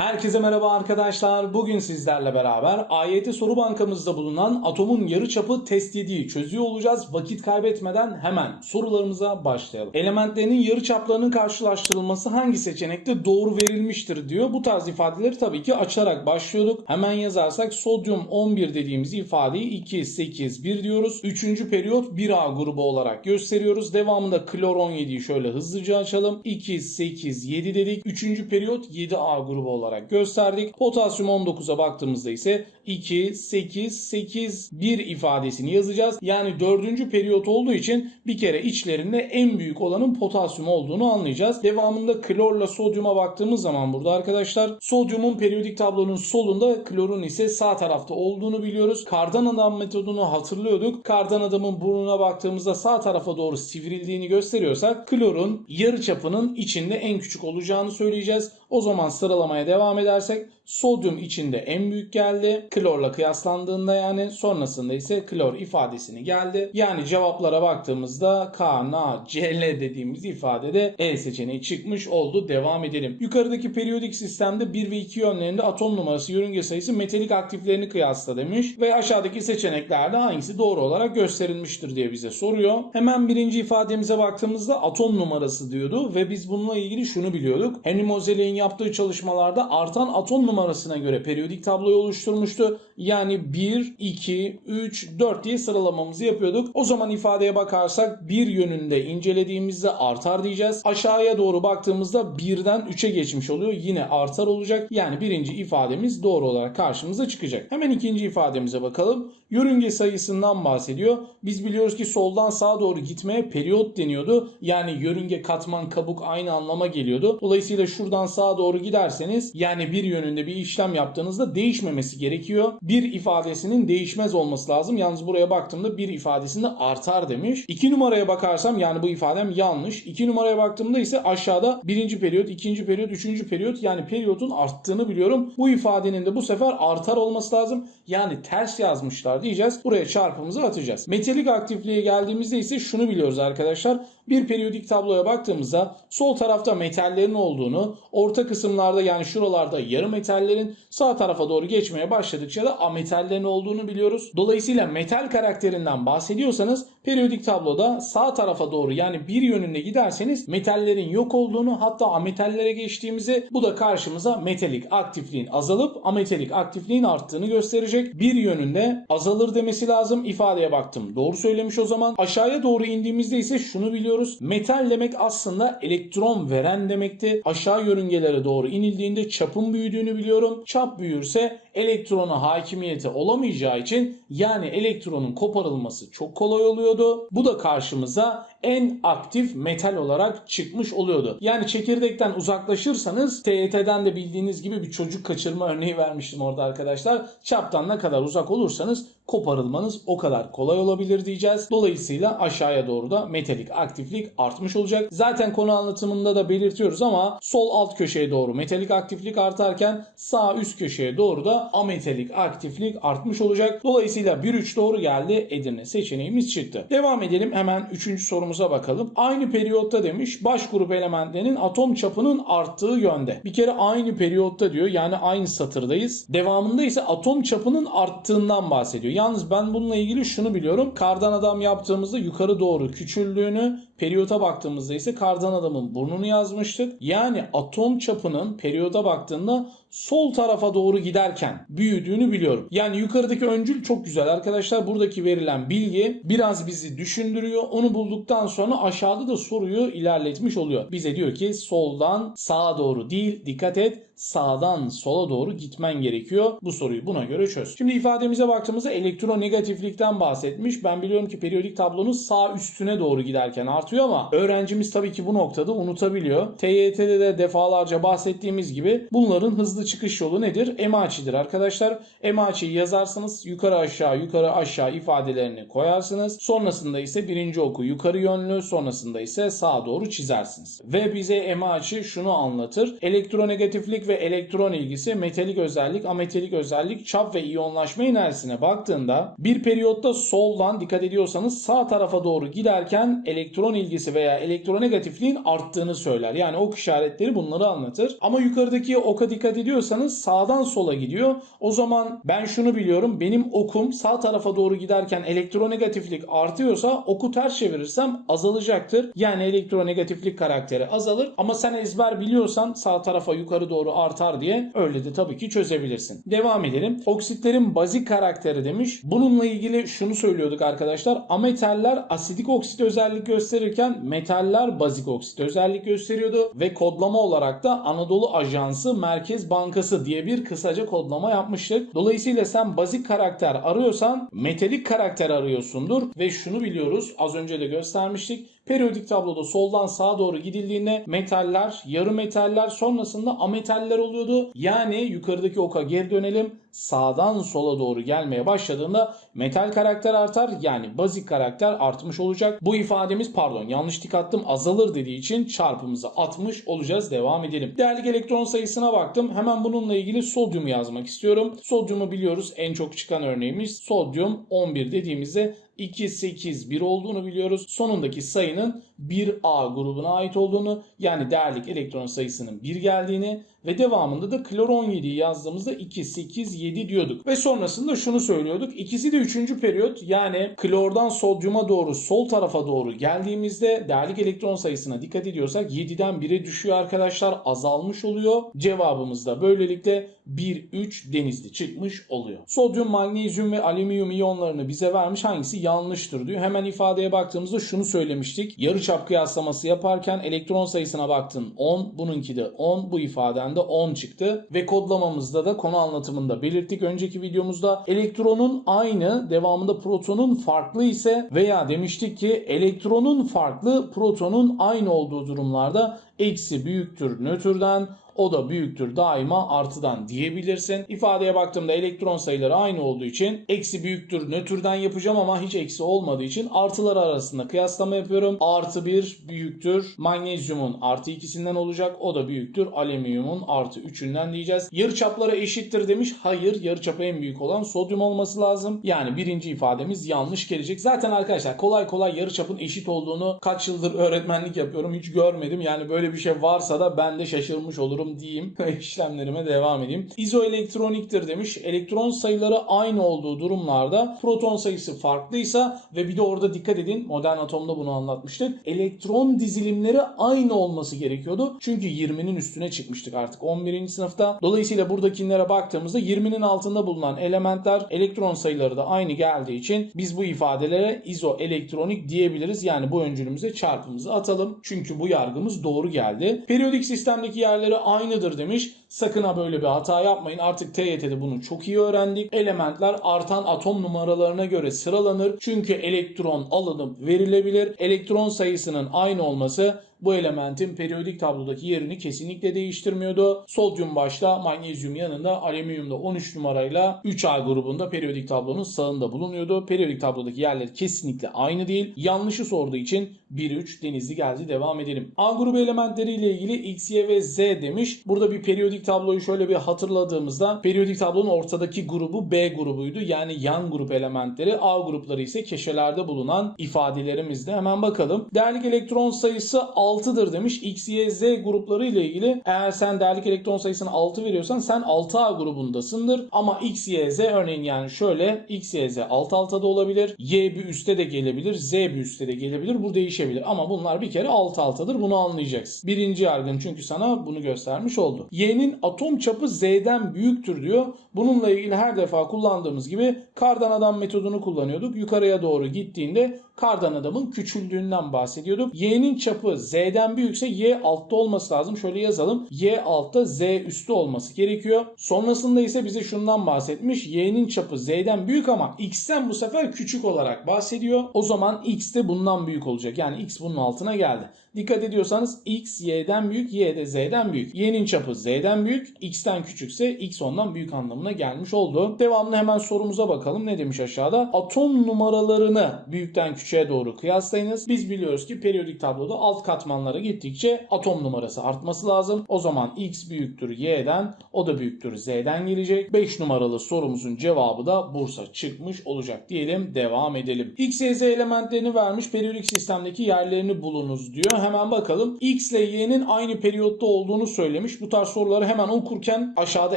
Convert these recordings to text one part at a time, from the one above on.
Herkese merhaba arkadaşlar. Bugün sizlerle beraber AYT soru bankamızda bulunan atomun yarıçapı test 7'yi çözüyor olacağız. Vakit kaybetmeden hemen sorularımıza başlayalım. Elementlerinin yarıçaplarının karşılaştırılması hangi seçenekte doğru verilmiştir diyor. Bu tarz ifadeleri tabii ki açarak başlıyorduk. Hemen yazarsak sodyum 11 dediğimiz ifadeyi 2, 8, 1 diyoruz. Üçüncü periyot 1A grubu olarak gösteriyoruz. Devamında klor 17'yi şöyle hızlıca açalım. 2, 8, 7 dedik. Üçüncü periyot 7A grubu olarak gösterdik. Potasyum 19'a baktığımızda ise 2, 8, 8, 1 ifadesini yazacağız. Yani dördüncü periyot olduğu için bir kere içlerinde en büyük olanın potasyum olduğunu anlayacağız. Devamında klorla sodyuma baktığımız zaman burada arkadaşlar sodyumun periyodik tablonun solunda klorun ise sağ tarafta olduğunu biliyoruz. Kardan adam metodunu hatırlıyorduk. Kardan adamın burnuna baktığımızda sağ tarafa doğru sivrildiğini gösteriyorsak klorun yarı çapının içinde en küçük olacağını söyleyeceğiz. O zaman sıralamaya devam edersek sodyum içinde en büyük geldi. Klorla kıyaslandığında yani sonrasında ise klor ifadesini geldi. Yani cevaplara baktığımızda K, N, C, L dediğimiz ifadede E seçeneği çıkmış oldu. Devam edelim. Yukarıdaki periyodik sistemde 1 ve 2 yönlerinde atom numarası, yörünge sayısı, metalik aktiflerini kıyasla demiş. Ve aşağıdaki seçeneklerde hangisi doğru olarak gösterilmiştir diye bize soruyor. Hemen birinci ifademize baktığımızda atom numarası diyordu ve biz bununla ilgili şunu biliyorduk. Henry Moseley'in yaptığı çalışmalarda artan atom numarasına göre periyodik tabloyu oluşturmuştu. Yani 1, 2, 3, 4 diye sıralamamızı yapıyorduk. O zaman ifadeye bakarsak bir yönünde incelediğimizde artar diyeceğiz. Aşağıya doğru baktığımızda 1'den 3'e geçmiş oluyor. Yine artar olacak. Yani birinci ifademiz doğru olarak karşımıza çıkacak. Hemen ikinci ifademize bakalım. Yörünge sayısından bahsediyor. Biz biliyoruz ki soldan sağa doğru gitmeye periyot deniyordu. Yani yörünge, katman, kabuk aynı anlama geliyordu. Dolayısıyla şuradan sağa doğru giderseniz yani bir yönünde bir işlem yaptığınızda değişmemesi gerekiyor. Bir ifadesinin değişmez olması lazım. Yalnız buraya baktığımda bir ifadesinde artar demiş. İki numaraya bakarsam yani bu ifadem yanlış. İki numaraya baktığımda ise aşağıda birinci periyot, ikinci periyot, üçüncü periyot yani periyotun arttığını biliyorum. Bu ifadenin de bu sefer artar olması lazım. Yani ters yazmışlar diyeceğiz. Buraya çarpımızı atacağız. Metalik aktifliğe geldiğimizde ise şunu biliyoruz arkadaşlar. Bir periyodik tabloya baktığımızda sol tarafta metallerin olduğunu, orta kısımlarda yani şuralarda yarı metallerin sağ tarafa doğru geçmeye başladıkça da ametallerin olduğunu biliyoruz. Dolayısıyla metal karakterinden bahsediyorsanız periyodik tabloda sağ tarafa doğru yani bir yönünde giderseniz metallerin yok olduğunu hatta ametallere geçtiğimizi bu da karşımıza metalik aktifliğin azalıp ametalik aktifliğin arttığını gösterecek. Bir yönünde azalır demesi lazım. İfadeye baktım. Doğru söylemiş o zaman. Aşağıya doğru indiğimizde ise şunu biliyoruz. Metal demek aslında elektron veren demekti. Aşağı yörüngelere doğru inildiğinde çapın büyüdüğünü biliyorum. Çap büyürse elektrona hakimiyeti olamayacağı için yani elektronun koparılması çok kolay oluyordu. Bu da karşımıza en aktif metal olarak çıkmış oluyordu. Yani çekirdekten uzaklaşırsanız TYT'den de bildiğiniz gibi bir çocuk kaçırma örneği vermiştim orada arkadaşlar. Çaptan ne kadar uzak olursanız koparılmanız o kadar kolay olabilir diyeceğiz. Dolayısıyla aşağıya doğru da metalik aktiflik artmış olacak. Zaten konu anlatımında da belirtiyoruz ama sol alt köşeye doğru metalik aktiflik artarken sağ üst köşeye doğru da ametalik aktiflik artmış olacak. Dolayısıyla 1-3 doğru geldi. Edirne seçeneğimiz çıktı. Devam edelim hemen 3. sorumuza bakalım. Aynı periyotta demiş baş grup elementlerinin atom çapının arttığı yönde. Bir kere aynı periyotta diyor yani aynı satırdayız. Devamında ise atom çapının arttığından bahsediyor. Yalnız ben bununla ilgili şunu biliyorum. Kardan adam yaptığımızda yukarı doğru küçüldüğünü, periyota baktığımızda ise kardan adamın burnunu yazmıştık. Yani atom çapının periyoda baktığında sol tarafa doğru giderken büyüdüğünü biliyorum. Yani yukarıdaki öncül çok güzel arkadaşlar. Buradaki verilen bilgi biraz bizi düşündürüyor. Onu bulduktan sonra aşağıda da soruyu ilerletmiş oluyor. Bize diyor ki soldan sağa doğru değil dikkat et sağdan sola doğru gitmen gerekiyor. Bu soruyu buna göre çöz. Şimdi ifademize baktığımızda elektronegatiflikten bahsetmiş. Ben biliyorum ki periyodik tablonun sağ üstüne doğru giderken artıyor ama öğrencimiz tabii ki bu noktada unutabiliyor. TYT'de de defalarca bahsettiğimiz gibi bunların hızlı çıkış yolu nedir? Emaçidir arkadaşlar. Emaçiyi yazarsınız. Yukarı aşağı yukarı aşağı ifadelerini koyarsınız. Sonrasında ise birinci oku yukarı yönlü sonrasında ise sağa doğru çizersiniz. Ve bize emaçi şunu anlatır. Elektronegatiflik ve elektron ilgisi, metalik özellik, ametalik özellik, çap ve iyonlaşma enerjisine baktığında bir periyotta soldan dikkat ediyorsanız sağ tarafa doğru giderken elektron ilgisi veya elektronegatifliğin arttığını söyler. Yani ok işaretleri bunları anlatır. Ama yukarıdaki oka dikkat ediyorsanız sağdan sola gidiyor. O zaman ben şunu biliyorum. Benim okum sağ tarafa doğru giderken elektronegatiflik artıyorsa oku ters çevirirsem azalacaktır. Yani elektronegatiflik karakteri azalır. Ama sen ezber biliyorsan sağ tarafa yukarı doğru artar diye öyle de tabii ki çözebilirsin. Devam edelim. Oksitlerin bazik karakteri demiş. Bununla ilgili şunu söylüyorduk arkadaşlar. Ametaller asidik oksit özellik gösterirken metaller bazik oksit özellik gösteriyordu ve kodlama olarak da Anadolu Ajansı Merkez Bankası diye bir kısaca kodlama yapmıştık. Dolayısıyla sen bazik karakter arıyorsan metalik karakter arıyorsundur ve şunu biliyoruz az önce de göstermiştik. Periyodik tabloda soldan sağa doğru gidildiğinde metaller, yarı metaller sonrasında ametaller oluyordu. Yani yukarıdaki oka geri dönelim. Sağdan sola doğru gelmeye başladığında metal karakter artar yani bazik karakter artmış olacak. Bu ifademiz pardon yanlış tik attım azalır dediği için çarpımızı atmış olacağız. Devam edelim. Değerlik elektron sayısına baktım. Hemen bununla ilgili sodyumu yazmak istiyorum. Sodyumu biliyoruz en çok çıkan örneğimiz sodyum 11 dediğimizde 2, 8, 1 olduğunu biliyoruz. Sonundaki sayının 1A grubuna ait olduğunu yani değerlik elektron sayısının 1 geldiğini ve devamında da klor 17'yi yazdığımızda 2, 8, 7 diyorduk. Ve sonrasında şunu söylüyorduk. İkisi de 3. periyot yani klordan sodyuma doğru sol tarafa doğru geldiğimizde değerlik elektron sayısına dikkat ediyorsak 7'den 1'e düşüyor arkadaşlar. Azalmış oluyor. Cevabımız da böylelikle 1, 3 denizli çıkmış oluyor. Sodyum, magnezyum ve alüminyum iyonlarını bize vermiş. Hangisi yanlıştır diyor. Hemen ifadeye baktığımızda şunu söylemiştik. Yarıçap kıyaslaması yaparken elektron sayısına baktın 10. Bununki de 10. Bu ifaden de 10 çıktı. Ve kodlamamızda da konu anlatımında belirttik. Önceki videomuzda elektronun aynı devamında protonun farklı ise veya demiştik ki elektronun farklı protonun aynı olduğu durumlarda eksi büyüktür nötrden o da büyüktür daima artıdan diyebilirsin. İfadeye baktığımda elektron sayıları aynı olduğu için eksi büyüktür nötrden yapacağım ama hiç eksi olmadığı için artılar arasında kıyaslama yapıyorum. Artı 1 büyüktür magnezyumun artı ikisinden olacak o da büyüktür alüminyumun artı 3'ünden diyeceğiz. Yarıçaplara eşittir demiş. Hayır yarıçapı en büyük olan sodyum olması lazım. Yani birinci ifademiz yanlış gelecek. Zaten arkadaşlar kolay kolay yarıçapın eşit olduğunu kaç yıldır öğretmenlik yapıyorum hiç görmedim. Yani böyle bir şey varsa da ben de şaşırmış olurum diyeyim. İşlemlerime devam edeyim. İzoelektroniktir demiş. Elektron sayıları aynı olduğu durumlarda proton sayısı farklıysa ve bir de orada dikkat edin modern atomda bunu anlatmıştık. Elektron dizilimleri aynı olması gerekiyordu. Çünkü 20'nin üstüne çıkmıştık artık 11. sınıfta. Dolayısıyla buradakilere baktığımızda 20'nin altında bulunan elementler elektron sayıları da aynı geldiği için biz bu ifadelere izoelektronik diyebiliriz. Yani bu öncülümüze çarpımızı atalım. Çünkü bu yargımız doğru geldi. Periyodik sistemdeki yerleri aynıdır demiş. Sakın ha böyle bir hata yapmayın. Artık TYT'de bunu çok iyi öğrendik. Elementler artan atom numaralarına göre sıralanır. Çünkü elektron alınıp verilebilir. Elektron sayısının aynı olması bu elementin periyodik tablodaki yerini kesinlikle değiştirmiyordu. Sodyum başta, magnezyum yanında, alüminyum da 13 numarayla 3A grubunda periyodik tablonun sağında bulunuyordu. Periyodik tablodaki yerleri kesinlikle aynı değil. Yanlışı sorduğu için 1-3 denizli geldi. Devam edelim. A grubu elementleri ile ilgili X, Y ve Z demiş. Burada bir periyodik tabloyu şöyle bir hatırladığımızda periyodik tablonun ortadaki grubu B grubuydu. Yani yan grup elementleri. A grupları ise keşelerde bulunan ifadelerimizde. Hemen bakalım. Değerlik elektron sayısı 6'dır demiş. X, Y, Z grupları ile ilgili eğer sen değerlik elektron sayısını 6 veriyorsan sen 6A grubundasındır. Ama X, Y, Z örneğin yani şöyle X, Y, Z alt alta da olabilir. Y bir üste de gelebilir. Z bir üste de gelebilir. Bu değişebilir. Ama bunlar bir kere alt altadır. Bunu anlayacaksın. Birinci yargın çünkü sana bunu göstermiş oldu. Y'nin atom çapı Z'den büyüktür diyor. Bununla ilgili her defa kullandığımız gibi kardan adam metodunu kullanıyorduk. Yukarıya doğru gittiğinde kardan adamın küçüldüğünden bahsediyorduk. Y'nin çapı Z'den büyükse Y altta olması lazım. Şöyle yazalım. Y altta Z üstte olması gerekiyor. Sonrasında ise bize şundan bahsetmiş. Y'nin çapı Z'den büyük ama X'ten bu sefer küçük olarak bahsediyor. O zaman X de bundan büyük olacak. Yani X bunun altına geldi. Dikkat ediyorsanız x y'den büyük, y de z'den büyük. Y'nin çapı z'den büyük, x'ten küçükse x ondan büyük anlamına gelmiş oldu. Devamlı hemen sorumuza bakalım. Ne demiş aşağıda? Atom numaralarını büyükten küçüğe doğru kıyaslayınız. Biz biliyoruz ki periyodik tabloda alt katmanlara gittikçe atom numarası artması lazım. O zaman x büyüktür y'den, o da büyüktür z'den gelecek. 5 numaralı sorumuzun cevabı da Bursa çıkmış olacak diyelim. Devam edelim. X, Y, Z elementlerini vermiş periyodik sistemdeki yerlerini bulunuz diyor. Hemen bakalım. X ile Y'nin aynı periyotta olduğunu söylemiş. Bu tarz soruları hemen okurken aşağıda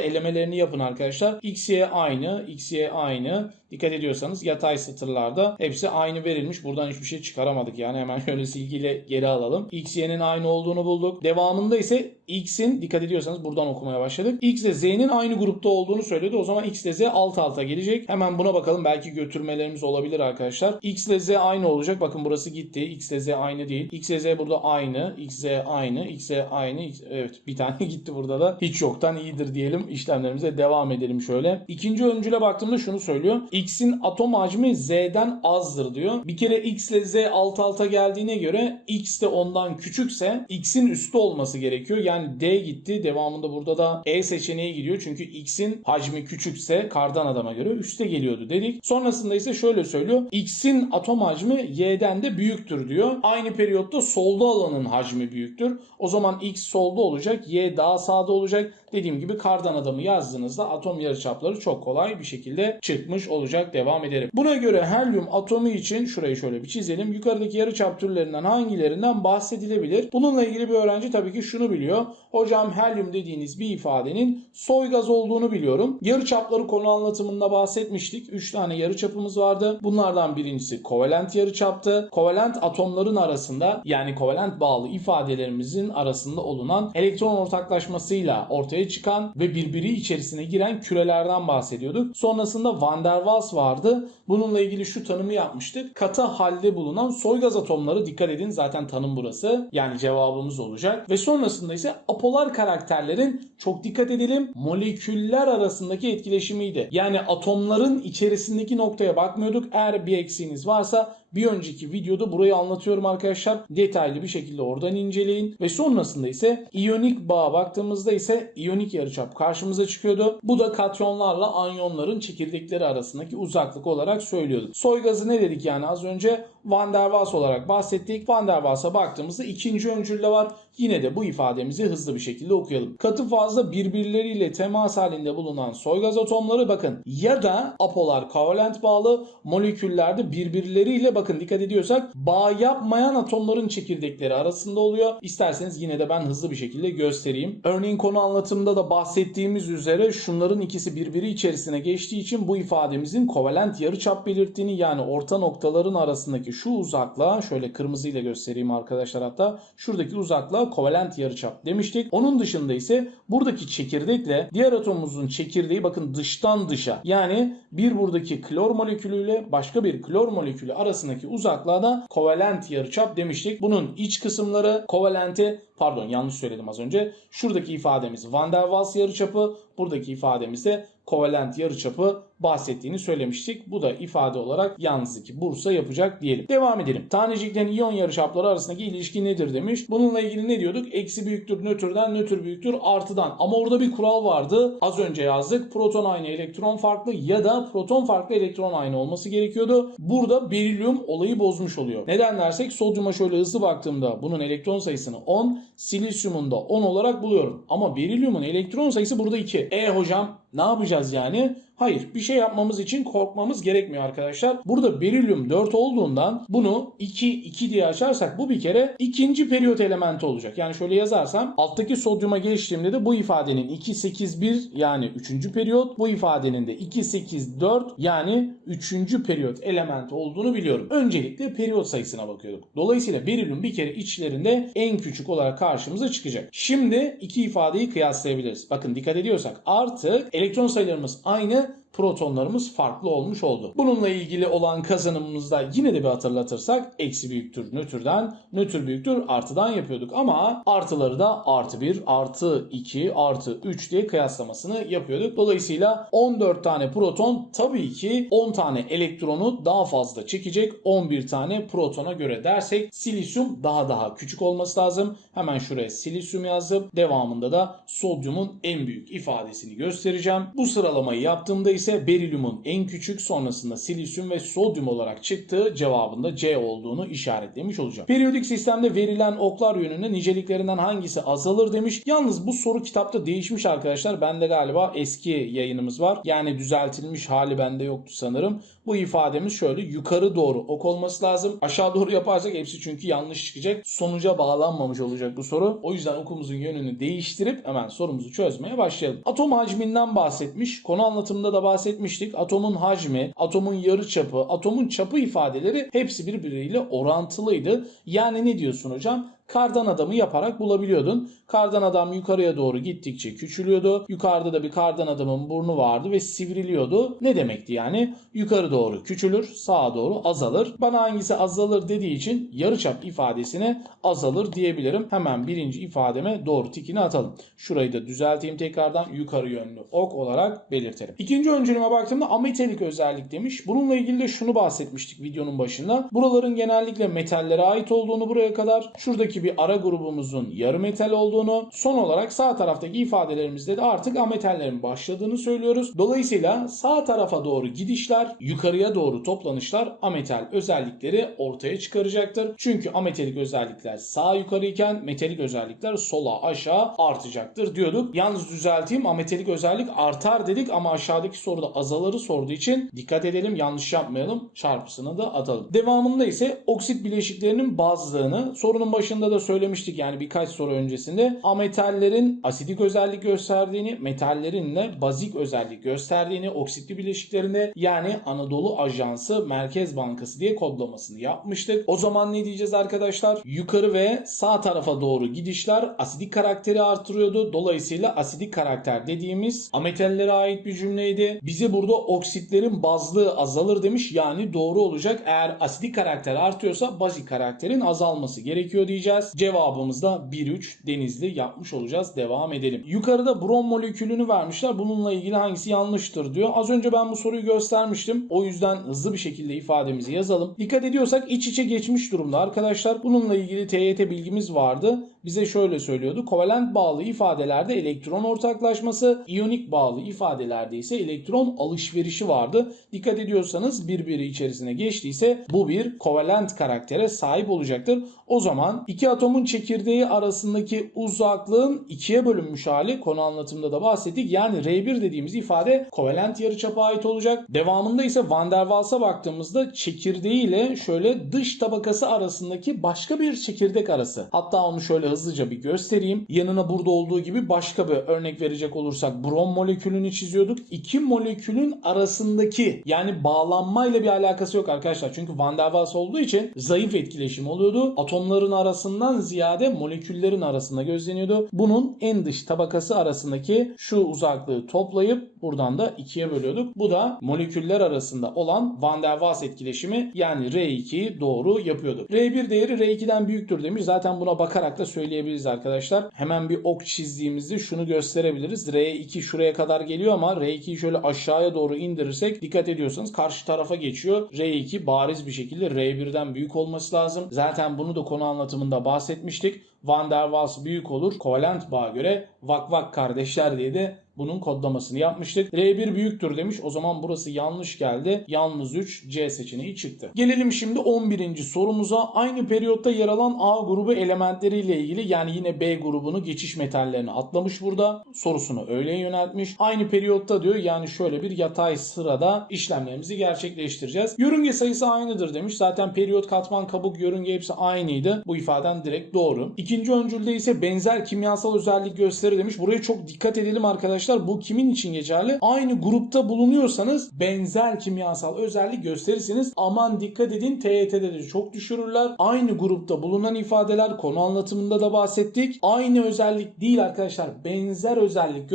elemelerini yapın arkadaşlar. X, Y aynı, X, Y aynı. Dikkat ediyorsanız yatay satırlarda hepsi aynı verilmiş. Buradan hiçbir şey çıkaramadık. Yani hemen şöyle silgiyle geri alalım. X, Y'nin aynı olduğunu bulduk. Devamında ise X'in dikkat ediyorsanız buradan okumaya başladık. X ile Z'nin aynı grupta olduğunu söyledi. O zaman X ile Z alt alta gelecek. Hemen buna bakalım. Belki götürmelerimiz olabilir arkadaşlar. X ile Z aynı olacak. Bakın burası gitti. X ile Z aynı değil. X ile Z burada aynı. X, Z aynı. X, Z aynı. X... Evet bir tane gitti burada da. Hiç yoktan iyidir diyelim. İşlemlerimize devam edelim şöyle. İkinci öncüle baktığımda şunu söylüyor. X'in atom hacmi Z'den azdır diyor. Bir kere X ile Z alt alta geldiğine göre X de ondan küçükse X'in üstü olması gerekiyor. Yani D gitti. Devamında burada da E seçeneği gidiyor. Çünkü X'in hacmi küçükse kardan adama göre üste geliyordu dedik. Sonrasında ise şöyle söylüyor. X'in atom hacmi Y'den de büyüktür diyor. Aynı periyotta solda alanın hacmi büyüktür. O zaman X solda olacak. Y daha sağda olacak. Dediğim gibi kardan adamı yazdığınızda atom yarıçapları çok kolay bir şekilde çıkmış olacak. Devam edelim. Buna göre helyum atomu için şurayı şöyle bir çizelim. Yukarıdaki yarıçap türlerinden hangilerinden bahsedilebilir? Bununla ilgili bir öğrenci tabii ki şunu biliyor. Hocam helyum dediğiniz bir ifadenin soy gaz olduğunu biliyorum. Yarıçapları konu anlatımında bahsetmiştik. 3 tane yarıçapımız vardı. Bunlardan birincisi kovalent yarıçaptı. Kovalent atomların arasında yani kovalent bağlı ifadelerimizin arasında olunan elektron ortaklaşmasıyla ortaya çıkan ve birbiri içerisine giren kürelerden bahsediyorduk. Sonrasında Van der Waals vardı. Bununla ilgili şu tanımı yapmıştık. Katı halde bulunan soy gaz atomları dikkat edin zaten tanım burası. Yani cevabımız olacak. Ve sonrasında ise apolar karakterlerin çok dikkat edelim moleküller arasındaki etkileşimiydi. Yani atomların içerisindeki noktaya bakmıyorduk. Eğer bir eksiğiniz varsa bir önceki videoda burayı anlatıyorum arkadaşlar. Detaylı bir şekilde oradan inceleyin. Ve sonrasında ise iyonik bağa baktığımızda ise iyonik yarıçap karşımıza çıkıyordu. Bu da katyonlarla anyonların çekirdekleri arasındaki uzaklık olarak söylüyorduk. Soy gazı ne dedik yani az önce? Van der Waals olarak bahsettik. Van der Waals'a baktığımızda ikinci öncülde var. Yine de bu ifademizi hızlı bir şekilde okuyalım. Katı fazla birbirleriyle temas halinde bulunan soy gaz atomları bakın ya da apolar kovalent bağlı moleküllerde birbirleriyle bakın dikkat ediyorsak bağ yapmayan atomların çekirdekleri arasında oluyor. İsterseniz yine de ben hızlı bir şekilde göstereyim. Örneğin konu anlatımında da bahsettiğimiz üzere şunların ikisi birbiri içerisine geçtiği için bu ifademizin kovalent yarıçap belirttiğini yani orta noktaların arasındaki şu uzaklığa şöyle kırmızıyla göstereyim arkadaşlar hatta şuradaki uzaklığa kovalent yarıçap demiştik. Onun dışında ise buradaki çekirdekle diğer atomumuzun çekirdeği bakın dıştan dışa yani bir buradaki klor molekülüyle başka bir klor molekülü arasındaki uzaklığa da kovalent yarıçap demiştik. Bunun iç kısımları kovalenti pardon yanlış söyledim az önce. Şuradaki ifademiz Van der Waals yarıçapı, buradaki ifademiz de kovalent yarıçapı bahsettiğini söylemiştik. Bu da ifade olarak yalnız ki Bursa yapacak diyelim. Devam edelim. Taneciklerin iyon yarıçapları arasındaki ilişki nedir demiş. Bununla ilgili ne diyorduk? Eksi büyüktür nötrden, nötr büyüktür artıdan. Ama orada bir kural vardı. Az önce yazdık. Proton aynı, elektron farklı ya da proton farklı, elektron aynı olması gerekiyordu. Burada berilyum olayı bozmuş oluyor. Neden dersek sodyuma şöyle hızlı baktığımda bunun elektron sayısını 10, silisyumun da 10 olarak buluyorum. Ama berilyumun elektron sayısı burada 2. E hocam ne yapacağız yani? Hayır bir şey yapmamız için korkmamız gerekmiyor arkadaşlar. Burada berilyum 4 olduğundan bunu 2 2 diye açarsak bu bir kere ikinci periyot elementi olacak. Yani şöyle yazarsam alttaki sodyuma geçtiğimde de bu ifadenin 2 8 1 yani 3. periyot bu ifadenin de 2 8 4 yani 3. periyot elementi olduğunu biliyorum. Öncelikle periyot sayısına bakıyorduk. Dolayısıyla berilyum bir kere içlerinde en küçük olarak karşımıza çıkacak. Şimdi iki ifadeyi kıyaslayabiliriz. Bakın dikkat ediyorsak artık elektron sayılarımız aynı protonlarımız farklı olmuş oldu. Bununla ilgili olan kazanımımızda yine de bir hatırlatırsak eksi büyüktür nötrden, nötr büyüktür artıdan yapıyorduk. Ama artıları da artı 1, artı 2, artı 3 diye kıyaslamasını yapıyorduk. Dolayısıyla 14 tane proton tabii ki 10 tane elektronu daha fazla çekecek 11 tane protona göre dersek silisyum daha daha küçük olması lazım. Hemen şuraya silisyum yazdım. Devamında da sodyumun en büyük ifadesini göstereceğim. Bu sıralamayı yaptığımda ise berilyumun en küçük sonrasında silisyum ve sodyum olarak çıktığı cevabında C olduğunu işaretlemiş olacağım. Periyodik sistemde verilen oklar yönünde niceliklerinden hangisi azalır demiş. Yalnız bu soru kitapta değişmiş arkadaşlar. Bende galiba eski yayınımız var. Yani düzeltilmiş hali bende yoktu sanırım. Bu ifademiz şöyle yukarı doğru ok olması lazım. Aşağı doğru yaparsak hepsi çünkü yanlış çıkacak. Sonuca bağlanmamış olacak bu soru. O yüzden okumuzun yönünü değiştirip hemen sorumuzu çözmeye başlayalım. Atom hacminden bahsetmiş. Konu anlatımında da bahsetmiştik. Atomun hacmi, atomun yarıçapı, atomun çapı ifadeleri hepsi birbiriyle orantılıydı. Yani ne diyorsun hocam? Kardan adamı yaparak bulabiliyordun. Kardan adam yukarıya doğru gittikçe küçülüyordu. Yukarıda da bir kardan adamın burnu vardı ve sivriliyordu. Ne demekti yani? Yukarı doğru küçülür, sağa doğru azalır. Bana hangisi azalır dediği için yarıçap ifadesine azalır diyebilirim. Hemen birinci ifademe doğru tikini atalım. Şurayı da düzelteyim tekrardan yukarı yönlü ok olarak belirtelim. İkinci öncülüme baktığımda ametalik özellik demiş. Bununla ilgili de şunu bahsetmiştik videonun başında. Buraların genellikle metallere ait olduğunu buraya kadar. Şuradaki bir ara grubumuzun yarı metal olduğunu, son olarak sağ taraftaki ifadelerimizde de artık ametallerin başladığını söylüyoruz. Dolayısıyla sağ tarafa doğru gidişler, yukarıya doğru toplanışlar ametal özellikleri ortaya çıkaracaktır. Çünkü ametalik özellikler sağ yukarıyken metalik özellikler sola aşağı artacaktır diyorduk. Yalnız düzelteyim ametalik özellik artar dedik ama aşağıdaki soruda azaları sorduğu için dikkat edelim yanlış yapmayalım çarpısını da atalım. Devamında ise oksit bileşiklerinin bazlığını sorunun başında da söylemiştik yani birkaç soru öncesinde ametallerin asidik özellik gösterdiğini, metallerin de bazik özellik gösterdiğini oksitli bileşiklerinde yani Anadolu Ajansı Merkez Bankası diye kodlamasını yapmıştık. O zaman ne diyeceğiz arkadaşlar? Yukarı ve sağ tarafa doğru gidişler asidik karakteri artırıyordu. Dolayısıyla asidik karakter dediğimiz ametallere ait bir cümleydi. Bize burada oksitlerin bazlığı azalır demiş. Yani doğru olacak. Eğer asidik karakter artıyorsa bazik karakterin azalması gerekiyor diyeceğiz. Cevabımız da 1-3 denizli yapmış olacağız. Devam edelim. Yukarıda brom molekülünü vermişler. Bununla ilgili hangisi yanlıştır diyor. Az önce ben bu soruyu göstermiştim. O yüzden hızlı bir şekilde ifademizi yazalım. Dikkat ediyorsak iç içe geçmiş durumda arkadaşlar. Bununla ilgili TYT bilgimiz vardı. Bize şöyle söylüyordu. Kovalent bağlı ifadelerde elektron ortaklaşması, iyonik bağlı ifadelerde ise elektron alışverişi vardı. Dikkat ediyorsanız birbiri içerisine geçtiyse bu bir kovalent karaktere sahip olacaktır. O zaman iki atomun çekirdeği arasındaki uzaklığın ikiye bölünmüş hali konu anlatımında da bahsettik. Yani R1 dediğimiz ifade kovalent yarıçapa ait olacak. Devamında ise Van der Waals'a baktığımızda çekirdeği ile şöyle dış tabakası arasındaki başka bir çekirdek arası. Hatta onu şöyle hızlıca bir göstereyim. Yanına burada olduğu gibi başka bir örnek verecek olursak brom molekülünü çiziyorduk. İki molekülün arasındaki yani bağlanmayla bir alakası yok arkadaşlar. Çünkü Van der Waals olduğu için zayıf etkileşim oluyordu. Atomların arasından ziyade moleküllerin arasında gözleniyordu. Bunun en dış tabakası arasındaki şu uzaklığı toplayıp buradan da ikiye bölüyorduk. Bu da moleküller arasında olan Van der Waals etkileşimi yani R2'yi doğru yapıyordu. R1 değeri R2'den büyüktür demiş. Zaten buna bakarak da söyleyebiliriz arkadaşlar. Hemen bir ok çizdiğimizde şunu gösterebiliriz. R2 şuraya kadar geliyor ama R2'yi şöyle aşağıya doğru indirirsek dikkat ediyorsanız karşı tarafa geçiyor. R2 bariz bir şekilde R1'den büyük olması lazım. Zaten bunu da konu anlatımında bahsetmiştik. Van der Waals büyük olur. Kovalent bağa göre vak vak kardeşler diye de bunun kodlamasını yapmıştık. R1 büyüktür demiş. O zaman burası yanlış geldi. Yalnız 3 C seçeneği çıktı. Gelelim şimdi 11. sorumuza. Aynı periyotta yer alan A grubu elementleriyle ilgili yani yine B grubunu geçiş metallerini atlamış burada. Sorusunu öyle yöneltmiş. Aynı periyotta diyor yani şöyle bir yatay sırada işlemlerimizi gerçekleştireceğiz. Yörünge sayısı aynıdır demiş. Zaten periyot, katman, kabuk, yörünge hepsi aynıydı. Bu ifaden direkt doğru. İkinci öncülde ise benzer kimyasal özellik gösterir demiş. Buraya çok dikkat edelim arkadaşlar. Bu kimin için geçerli? Aynı grupta bulunuyorsanız benzer kimyasal özellik gösterirsiniz. Aman dikkat edin TYT'de de çok düşürürler. Aynı grupta bulunan ifadeler konu anlatımında da bahsettik. Aynı özellik değil arkadaşlar. Benzer özellik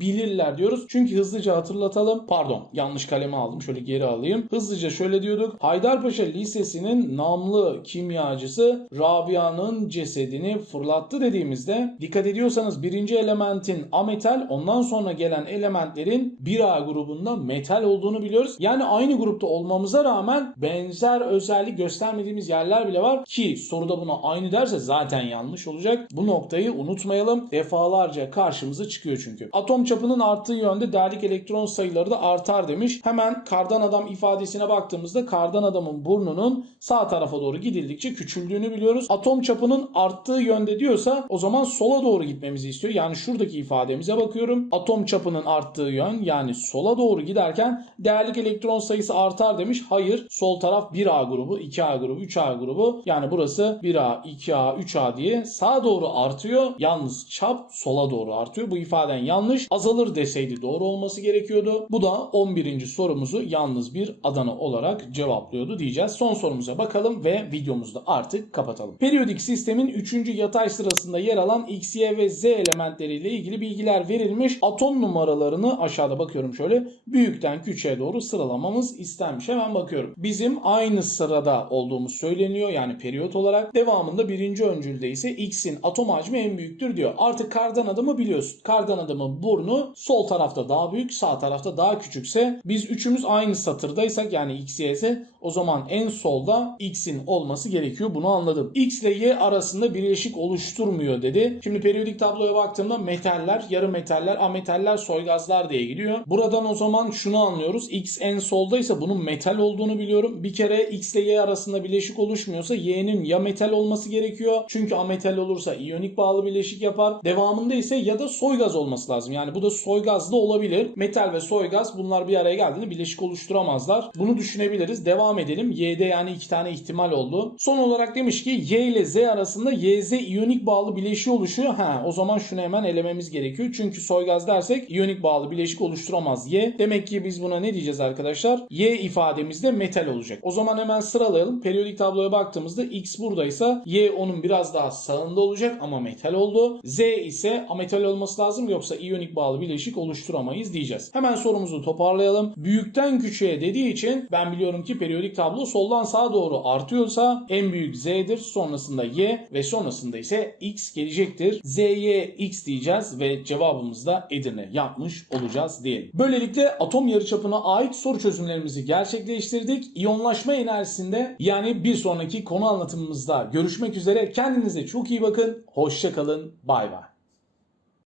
bilirler diyoruz. Çünkü hızlıca hatırlatalım. Pardon yanlış kalemi aldım. Şöyle geri alayım. Hızlıca şöyle diyorduk. Haydarpaşa Lisesi'nin namlı kimyacısı Rabia'nın cesedini fırlattı dediğimizde dikkat ediyorsanız birinci elementin ametal ondan sonra gelen elementlerin 1A grubunda metal olduğunu biliyoruz. Yani aynı grupta olmamıza rağmen benzer özellik göstermediğimiz yerler bile var ki soruda buna aynı derse zaten yanlış olacak. Bu noktayı unutmayalım. Defalarca karşımıza çıkıyor çünkü. Atom çapının arttığı yönde değerlik elektron sayıları da artar demiş. Hemen kardan adam ifadesine baktığımızda kardan adamın burnunun sağ tarafa doğru gidildikçe küçüldüğünü biliyoruz. Atom çapının arttığı yönde diyorsa o zaman sola doğru gitmemizi istiyor. Yani şuradaki ifademize bakıyorum. Atom çapının arttığı yön yani sola doğru giderken değerlik elektron sayısı artar demiş. Hayır. Sol taraf 1A grubu, 2A grubu, 3A grubu. Yani burası 1A, 2A, 3A diye sağa doğru artıyor. Yalnız çap sola doğru artıyor. Bu ifaden yanlış. Azalır deseydi doğru olması gerekiyordu. Bu da 11. sorumuzu yalnız bir Adana olarak cevaplıyordu diyeceğiz. Son sorumuza bakalım ve videomuzu da artık kapatalım. Periyodik sistemin 3. yatay sırasında yer alan X, Y ve Z elementleriyle ilgili bilgiler verilmiş. Atom numaralarını aşağıda bakıyorum şöyle büyükten küçüğe doğru sıralamamız istenmiş. Hemen bakıyorum. Bizim aynı sırada olduğumuz söyleniyor yani periyot olarak. Devamında birinci öncülde ise X'in atom hacmi en büyüktür diyor. Artık kardan adamı biliyorsun. Kardan adamın burnu sol tarafta daha büyük, sağ tarafta daha küçükse biz üçümüz aynı satırdaysak yani X, Y ise o zaman en solda X'in olması gerekiyor. Bunu anladım. X ile Y arasında bileşik oluşturmuyor dedi. Şimdi periyodik tabloya baktığımda metaller, yarı metaller, ametaller, soygazlar diye gidiyor. Buradan o zaman şunu anlıyoruz. X en soldaysa bunun metal olduğunu biliyorum. Bir kere X ile Y arasında bileşik oluşmuyorsa Y'nin ya metal olması gerekiyor. Çünkü ametal olursa iyonik bağlı bileşik yapar. Devamında ise ya da soygaz olması lazım. Yani bu da soygaz da olabilir. Metal ve soygaz bunlar bir araya geldiğinde bileşik oluşturamazlar. Bunu düşünebiliriz. Devam edelim. Y'de yani iki tane ihtimal oldu. Son olarak demiş ki Y ile Z arasında YZ iyonik bağlı bileşiği oluşuyor. Ha o zaman şunu hemen elememiz gerekiyor. Çünkü soygaz dersek iyonik bağlı bileşik oluşturamaz Y. Demek ki biz buna ne diyeceğiz arkadaşlar? Y ifademizde metal olacak. O zaman hemen sıralayalım. Periyodik tabloya baktığımızda X buradaysa Y onun biraz daha sağında olacak ama metal oldu. Z ise ametal olması lazım yoksa iyonik bağlı bileşik oluşturamayız diyeceğiz. Hemen sorumuzu toparlayalım. Büyükten küçüğe dediği için ben biliyorum ki periyodik tablo soldan sağa doğru artıyorsa en büyük Z'dir. Sonrasında Y ve sonrasında ise X gelecektir. Z'ye X diyeceğiz ve cevabımız da Edirne yapmış olacağız diyelim. Böylelikle atom yarıçapına ait soru çözümlerimizi gerçekleştirdik. İyonlaşma enerjisinde yani bir sonraki konu anlatımımızda görüşmek üzere. Kendinize çok iyi bakın. Hoşçakalın. Bay bay.